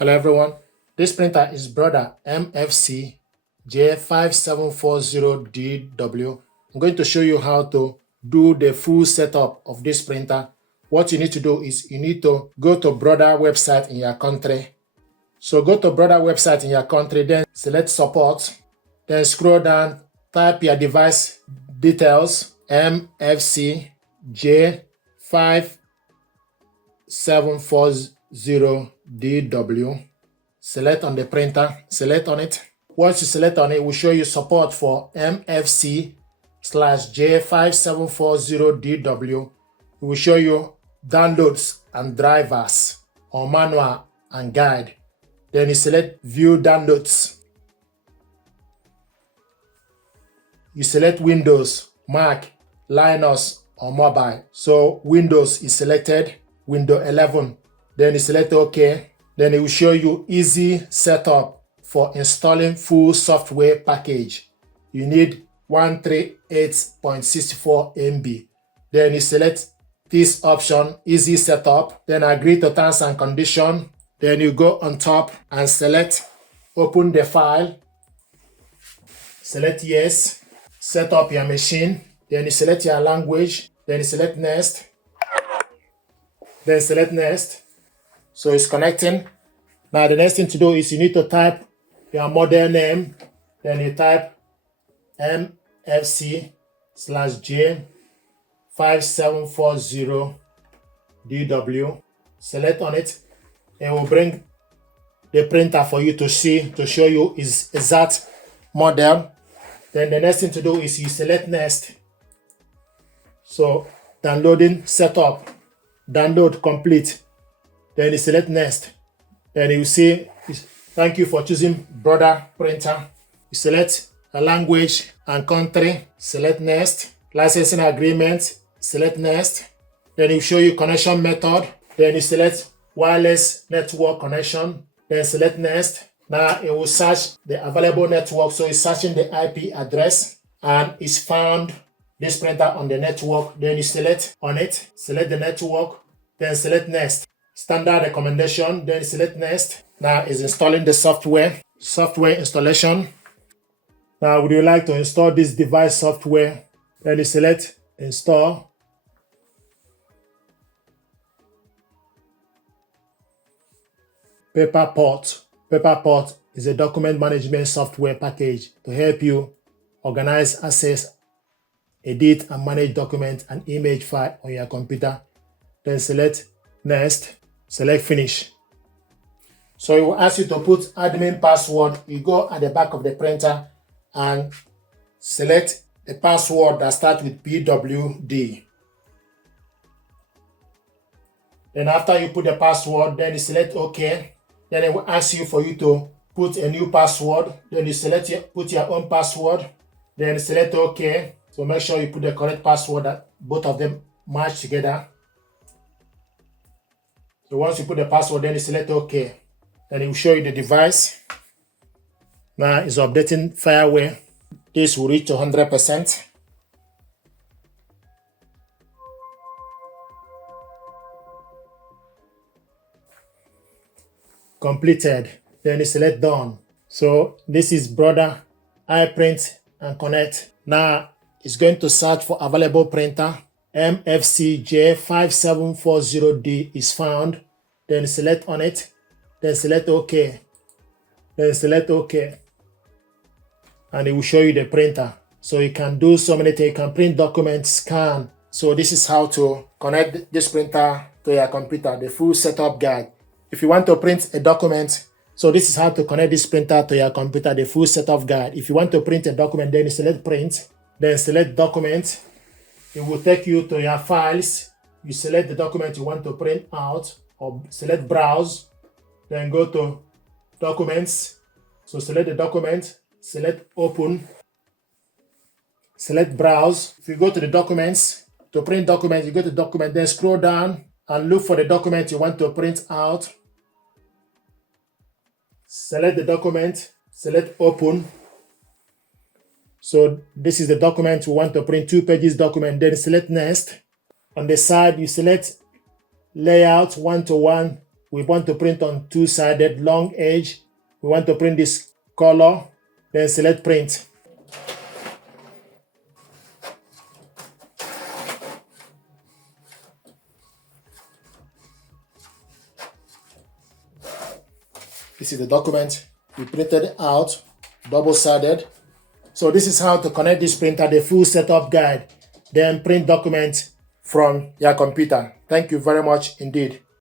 Hello everyone, this printer is Brother MFC-J5740DW. I'm going to show you how to do the full setup of this printer. What you need to do is you need to go to Brother website in your country. So go to Brother website in your country, then select support, then scroll down, type your device details, MFC-J5740DW. Select on the printer, select on it. Once you select on it, it will show you support for MFC/J5740DW. It will show you downloads and drivers or manual and guide. Then you select view downloads. You select Windows, Mac, Linux or mobile. So Windows is selected, Windows 11. Then you select OK. Then it will show you easy setup for installing full software package. You need 138.64 MB. Then you select this option, easy setup. Then agree to terms and conditions. Then you go on top and select open the file. Select yes. Set up your machine. Then you select your language. Then you select next. Then select next. So it's connecting. Now the next thing to do is you need to type your model name. Then you type MFC/J5740DW. Select on it. It will bring the printer for you to see, to show you its exact model. Then the next thing to do is you select next. So downloading setup, download complete. Then you select next. Then you see, thank you for choosing Brother printer. You select a language and country, select next. Licensing agreement, select next. Then it will show you connection method. Then you select wireless network connection. Then select next. Now it will search the available network. So it's searching the IP address and it's found this printer on the network. Then you select on it, select the network, then select next. Standard recommendation, then select next. Now it's installing the software installation. Now would you like to install this device software? Then you select install. Paperport. Paperport is a document management software package to help you organize, access, edit and manage document and image file on your computer. Then select next. Select finish. So it will ask you to put admin password. You go at the back of the printer and select the password that starts with PWD. Then after you put the password, then you select OK. Then it will ask you for you to put a new password. Then you put your own password. Then select OK. So make sure you put the correct password that both of them match together. So once you put the password, then you select OK. Then it will show you the device. Now it's updating firmware. This will reach 100%. Completed. Then you select done. So this is Brother. I print and connect. Now it's going to search for available printer. MFC-J5740D is found. Then select on it. Then select OK. Then select OK. And it will show you the printer. So you can do so many things. You can print documents, scan. So this is how to connect this printer to your computer, the full setup guide. If you want to print a document, so this is how to connect this printer to your computer, the full setup guide. If you want to print a document, then you select print. Then select document. It will take you to your files. You select the document you want to print out or select browse. Then go to documents. So select the document, select open, select browse. If you go to the documents, to print document, you go to document, then scroll down and look for the document you want to print out. Select the document, select open. So this is the document we want to print, 2 pages document. Then select next. On the side, you select layout 1:1 We want to print on two-sided long edge. We want to print this color, then select print. This is the document we printed out, double-sided. So this is how to connect this printer, the full setup guide, then print documents from your computer. Thank you very much indeed.